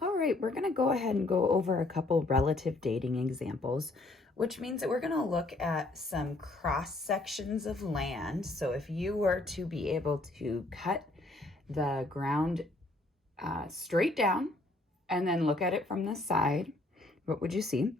All right, we're going to go ahead and go over a couple relative dating examples, which means that we're going to look at some cross sections of land. So if you were to be able to cut the ground straight down and then look at it from the side, what would you see?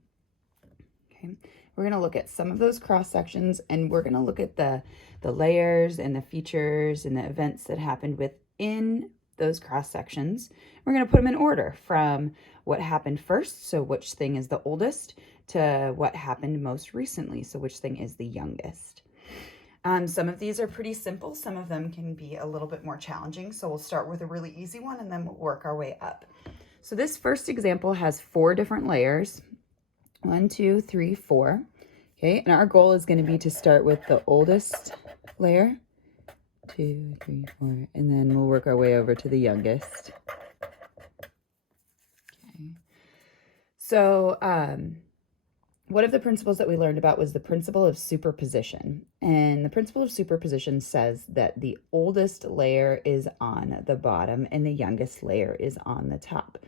Okay, we're going to look at some of those cross sections, and we're going to look at the layers and the features and the events that happened within those cross sections. We're going to put them in order from what happened first, so which thing is the oldest, to what happened most recently, so which thing is the youngest. Some of these are pretty simple. Some of them can be a little bit more challenging. So we'll start with a really easy one and then we'll work our way up. So this first example has 4 different layers. 1, 2, 3, 4. Okay, and our goal is going to be to start with the oldest layer. 2, 3, 4, and then we'll work our way over to the youngest. Okay. So one of the principles that we learned about was the principle of superposition. And the principle of superposition says that the oldest layer is on the bottom and the youngest layer is on the top.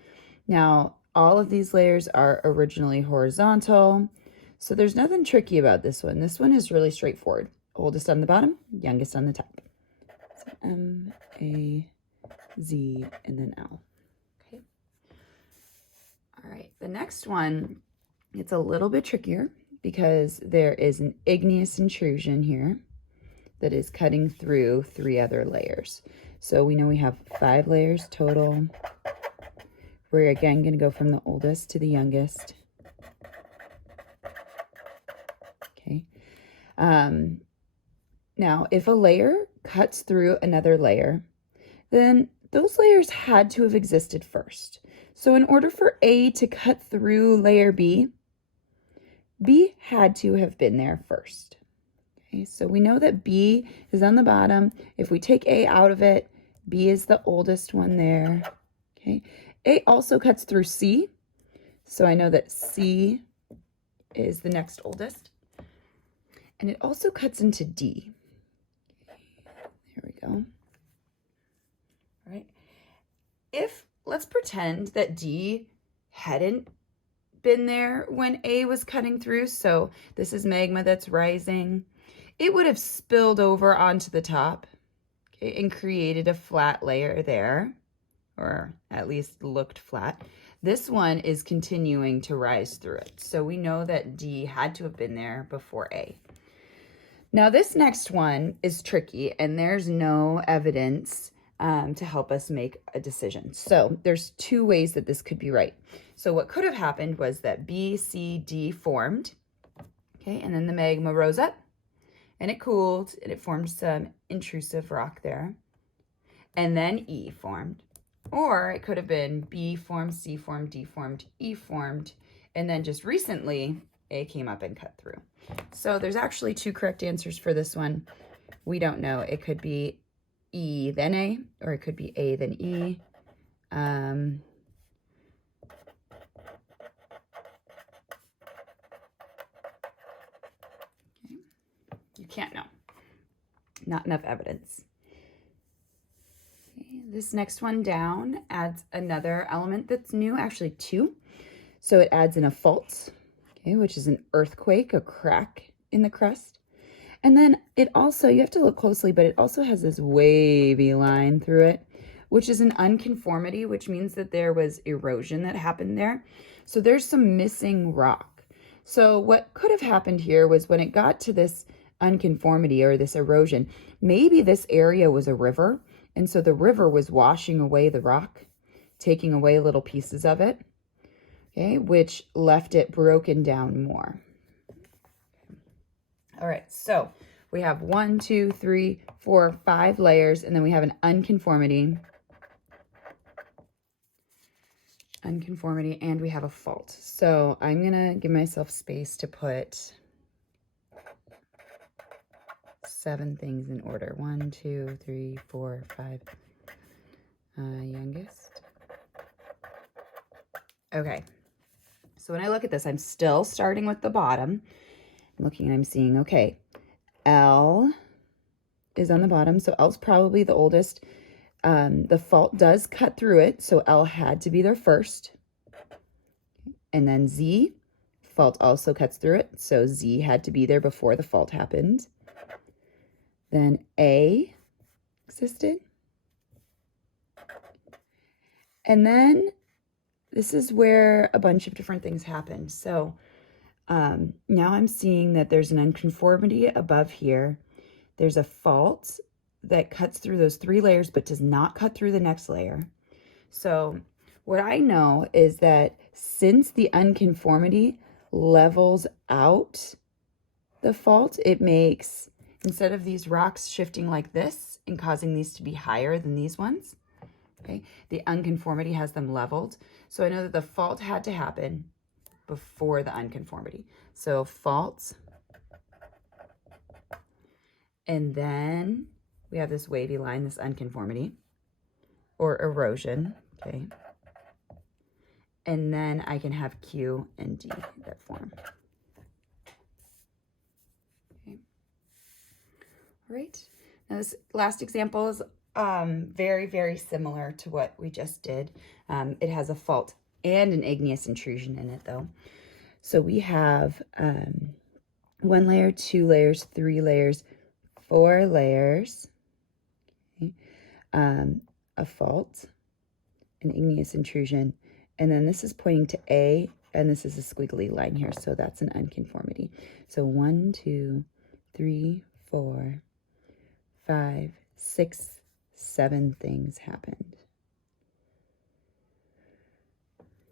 Now, all of these layers are originally horizontal, so there's nothing tricky about this one. This one is really straightforward. Oldest on the bottom, youngest on the top. So M, A, Z, and then L. Okay. All right, the next one, it's a little bit trickier because there is an igneous intrusion here that is cutting through 3 other layers. So we know we have 5 layers total. We're again going to go from the oldest to the youngest. Okay. Now, if a layer cuts through another layer, then those layers had to have existed first. So in order for A to cut through layer B, B had to have been there first. Okay, so we know that B is on the bottom. If we take A out of it, B is the oldest one there. Okay, A also cuts through C, so I know that C is the next oldest. And it also cuts into D. Here we go. All right. Let's pretend that D hadn't been there when A was cutting through, so this is magma that's rising. It would have spilled over onto the top, okay, and created a flat layer there, or at least looked flat. This one is continuing to rise through it, so we know that D had to have been there before A. Now this next one is tricky, and there's no evidence to help us make a decision. So there's 2 ways that this could be right. So what could have happened was that B, C, D formed, okay, and then the magma rose up, and it cooled, and it formed some intrusive rock there, and then E formed. Or it could have been B formed, C formed, D formed, E formed, and then just recently, A came up and cut through. So there's actually 2 correct answers for this one. We don't know. It could be E then A, or it could be A then E. Okay. You can't know. Not enough evidence. Okay. This next one down adds another element that's new, actually 2. So it adds in a fault, okay, which is an earthquake, a crack in the crust. And then it also, you have to look closely, but it also has this wavy line through it, which is an unconformity, which means that there was erosion that happened there. So there's some missing rock. So what could have happened here was when it got to this unconformity or this erosion, maybe this area was a river, and so the river was washing away the rock, taking away little pieces of it, okay, which left it broken down more. All right, so we have 1, 2, 3, 4, 5 layers, and then we have an unconformity, and we have a fault. So I'm gonna give myself space to put 7 things in order. 1, 2, 3, 4, 5. Youngest. Okay, so when I look at this, I'm still starting with the bottom. I'm looking and I'm seeing, okay, L is on the bottom, so L's probably the oldest. The fault does cut through it, so L had to be there first. And then Z, fault also cuts through it, so Z had to be there before the fault happened. Then A existed. And then this is where a bunch of different things happened. So now I'm seeing that there's an unconformity above here. There's a fault that cuts through those 3 layers but does not cut through the next layer. So what I know is that since the unconformity levels out the fault, it makes, instead of these rocks shifting like this and causing these to be higher than these ones, okay, the unconformity has them leveled. So I know that the fault had to happen before the unconformity. So fault, and then we have this wavy line, this unconformity, or erosion, okay? And then I can have Q and D that form. Okay. All right. Now this last example is very, very similar to what we just did. It has a fault and an igneous intrusion in it, though. So we have 1 layer, 2 layers, 3 layers, 4 layers, okay? A fault, an igneous intrusion, and then this is pointing to A, and this is a squiggly line here, so that's an unconformity. So 1, 2, 3, 4, 5, 6, 7 things happened.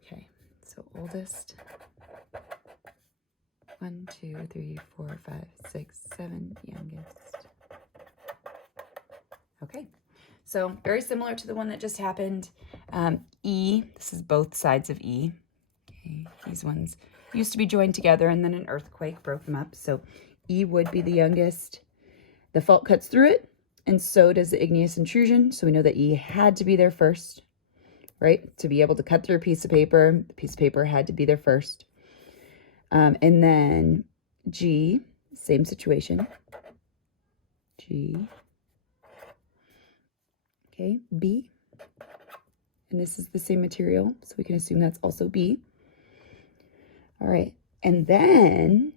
Okay, so oldest, 1, 2, 3, 4, 5, 6, 7, youngest. Okay, so very similar to the one that just happened. E, this is both sides of E. Okay, these ones used to be joined together and then an earthquake broke them up. So E would be the youngest. The fault cuts through it, and so does the igneous intrusion. So we know that E had to be there first, right? To be able to cut through a piece of paper, the piece of paper had to be there first. And then G, same situation. G. Okay, B. And this is the same material, so we can assume that's also B. All right, and then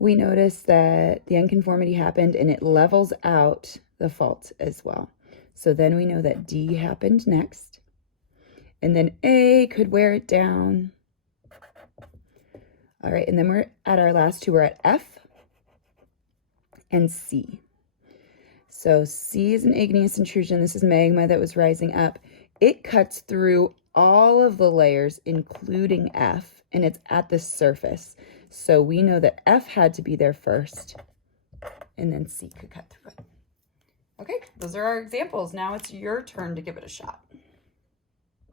we notice that the unconformity happened and it levels out the fault as well. So then we know that D happened next. And then A could wear it down. All right, and then we're at our last 2, we're at F and C. So C is an igneous intrusion. This is magma that was rising up. It cuts through all of the layers, including F, and it's at the surface. So we know that F had to be there first, and then C could cut through it. Okay, those are our examples. Now it's your turn to give it a shot.